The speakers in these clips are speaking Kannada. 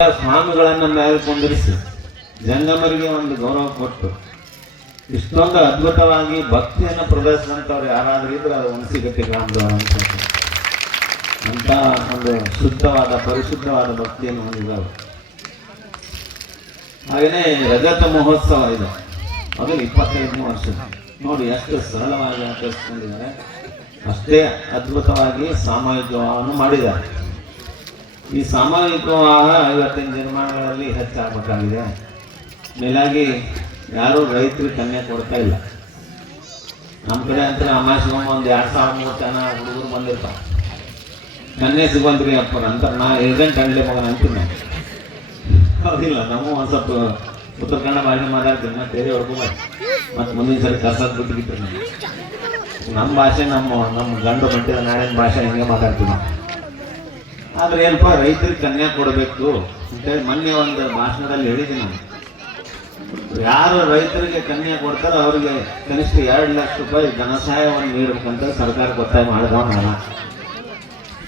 ಸ್ವಾಮಿಗಳನ್ನು ಮೇಲೆ ಕುಂದಿರಿಸಿ ಜಂಗಮರಿಗೆ ಒಂದು ಗೌರವ ಕೊಟ್ಟು ಇಷ್ಟೊಂದು ಅದ್ಭುತವಾಗಿ ಭಕ್ತಿಯನ್ನು ಪ್ರದರ್ಶಿಸಿದಂಥವ್ರು ಯಾರಾದರೂ ಇದ್ರೆ ಅದು ಹುಣಸಿಗಟ್ಟಿ ಗ್ರಾಮದವರು ಅಂತ ಒಂದು ಶುದ್ಧವಾದ ಪರಿಶುದ್ಧವಾದ ಭಕ್ತಿಯನ್ನು ಹೊಂದಿದ್ದಾರೆ. ಹಾಗೆಯೇ ರಜತ ಮಹೋತ್ಸವ ಇದೆ, ಅದು 25ನೇ ವರ್ಷ. ನೋಡಿ ಎಷ್ಟು ಸರಳವಾಗಿ ಆಚರಿಸ್ಕೊಂಡಿದ್ದಾರೆ, ಅಷ್ಟೇ ಅದ್ಭುತವಾಗಿ ಸಾಮೂಹಿಕ ವಿವಾಹವನ್ನು ಮಾಡಿದ್ದಾರೆ. ಈ ಸಾಮೂಹಿಕ ವಿವಾಹ ಇವತ್ತಿನ ನಿರ್ಮಾಣಗಳಲ್ಲಿ ಹೆಚ್ಚಾಗಬೇಕಾಗಿದೆ. ಮೇಲಾಗಿ ಯಾರೂ ರೈತರು ಕನ್ಯೆ ಕೊಡ್ತಾ ಇಲ್ಲ. ನಮ್ಮ ಕಡೆ ಅಂತ ಅಮಾಸಿಗೊಮ್ಮೆ ಒಂದು 2,000-3,000 ಜನ ಹುಡುಗರು ಬಂದಿರ್ತಾರೆ, ಕನ್ಯೆ ಸಿಗೋಲ್ರಿ ಅಪ್ಪ ಅಂತ ನಾ ಏಜೆಂಟ್ ಅಂಡ್ಲೆ ಮಗನ ಅಂತೀನಿ. ಹೌದಿಲ್ಲ, ನಾವು ಒಂದು ಸ್ವಲ್ಪ ಉತ್ತರ ಕನ್ನಡ ಭಾಷೆ ಮಾತಾಡ್ತೀನಿ, ಮತ್ತೆ ಬೇರೆ ಹೊಡ್ಕೊಂಡು ಮತ್ತು ಮುಂದಿನ ಸರಿ ಕರ್ಸೋದು ಬಿಟ್ಟಿರ್ತೀವಿ. ನಮ್ಮ ಭಾಷೆ ನಮ್ಮ ಗಂಡು ಮಟ್ಟಿದ ನಾಡಿನ ಭಾಷೆ ಹಿಂಗೆ ಮಾತಾಡ್ತೀವಿ ನಾವು. ಆದರೆ ಏನಪ್ಪ, ರೈತರಿಗೆ ಕನ್ಯಾ ಕೊಡಬೇಕು ಅಂತೇಳಿ ಮೊನ್ನೆ ಒಂದು ಭಾಷಣದಲ್ಲಿ ಹೇಳಿದ್ದೀನಿ ನಾನು. ಯಾರು ರೈತರಿಗೆ ಕನ್ಯಾ ಕೊಡ್ತಾರೋ ಅವರಿಗೆ ಕನಿಷ್ಠ 2 ಲಕ್ಷ ರೂಪಾಯಿ ಧನ ಸಹಾಯವನ್ನು ನೀಡಬೇಕಂತ ಸರ್ಕಾರಕ್ಕೆ ಒತ್ತಾಯ ಮಾಡಿದವ ನಾನು.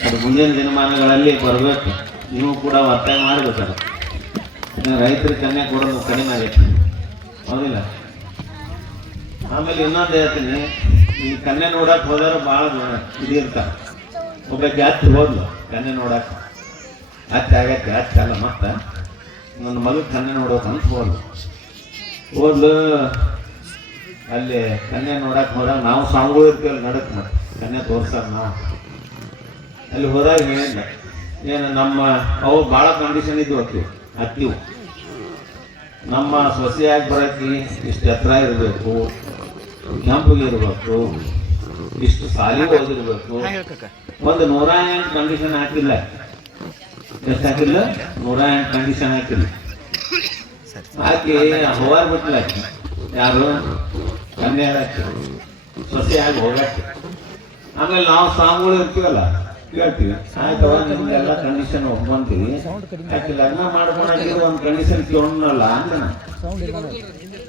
ಅದು ಮುಂದಿನ ದಿನಮಾನಗಳಲ್ಲಿ ಬರಬೇಕು, ನೀವು ಕೂಡ ಒತ್ತಾಯ ಮಾಡಬೇಕಾದ್ರೆ. ರೈತರಿಗೆ ಕನ್ಯಾ ಕೊಡೋದು ಕಡಿಮೆ ಆಗೈತೆ, ಹೌದಿಲ್ಲ? ಆಮೇಲೆ ಇನ್ನೊಂದು ಹೇಳ್ತೀನಿ, ಈ ಕನ್ಯೆ ನೋಡಕ್ಕೆ ಹೋದ್ರೆ ಭಾಳ ಇದು ಇರ್ತಾರೆ. ಒಬ್ಬಕ್ಕೆ ಹತ್ತಿ ಹೋದ್ಲು ಕನ್ಯೆ ನೋಡಕ್ಕೆ, ಆಗತ್ತೆ ಹತ್ತಲ್ಲ, ಮತ್ತೆ ನನ್ನ ಮಗ ಕನ್ಯೆ ನೋಡ್ಬೇಕಂತ ಹೋದ್ಲು. ಅಲ್ಲಿ ಕನ್ಯೆ ನೋಡಕ್ಕೆ ಹೋದಾಗ ನಾವು ಸಾಂಗಳು ಇರ್ತೀವಲ್ಲ ನಡಕ್ಕೆ, ಮತ್ತೆ ಕನ್ಯೆ ತೋರ್ಸಾರ ನಾವು ಅಲ್ಲಿ ಹೋದಾಗ ಹೇಳಿಲ್ಲ ಏನು, ನಮ್ಮ ಅವು ಭಾಳ ಕಂಡೀಷನ್ ಇದ್ವು ಹತ್ತಿವು. ನಮ್ಮ ಸೊಸೆಯಾಗಿ ಬರೋಕ್ಕೆ ಇಷ್ಟು ಎತ್ತರ ಇರಬೇಕು, ಕೆಂಪಿಗೆ ಇರಬೇಕು, ಇಷ್ಟು ಸಾಲಿ ಓದಿರ್ಬೇಕು. ಒಂದು 108 ಕಂಡೀಷನ್ ಹಾಕಿಲ್ಲ. ಎಷ್ಟು ಹಾಕಿಲ್ಲ? 108 ಕಂಡೀಷನ್ ಹಾಕಿಲ್ಲ. ಹಾಕಿ ಹೋಗಾರ್ ಬಿಟ್ಟಿಲ್ಲ ಆಕಿ. ಯಾರು? ಕನ್ಯೆ ಹಾಕಿ ಸೊಸೆಯಾಗಿ ಹೋಗಕ್ಕೆ. ಆಮೇಲೆ ನಾವು ಸಾಂಗಳು ಇರ್ತೀವಲ್ಲ, ಕೇಳ್ತೀವಿ, ಆಯ್ತವ ನಿಮ್ದೆಲ್ಲ ಕಂಡೀಷನ್ ಒಪ್ಕೊಂತೀವಿ, ಯಾಕೆ ಲಗ್ನ ಮಾಡ್ಕೊಂಡಾಗಿರೋ ಒಂದು ಕಂಡೀಷನ್ ಕೇಳೋಣಲ್ಲ ಅಂತ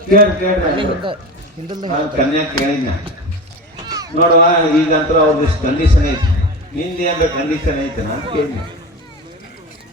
ಕೇಳ್ರಿ ಕನ್ಯಾ ಕೇಳಿದ್ನ. ನೋಡುವ ಈಗಂತೂ ಅವ್ರದ್ದು ಇಷ್ಟು ಕಂಡೀಷನ್ ಐತಿ, ನಿಂದು ಏನಾರ ಕಂಡೀಷನ್ ಐತೆ ನಾನು ಕೇಳಿದ್ನ.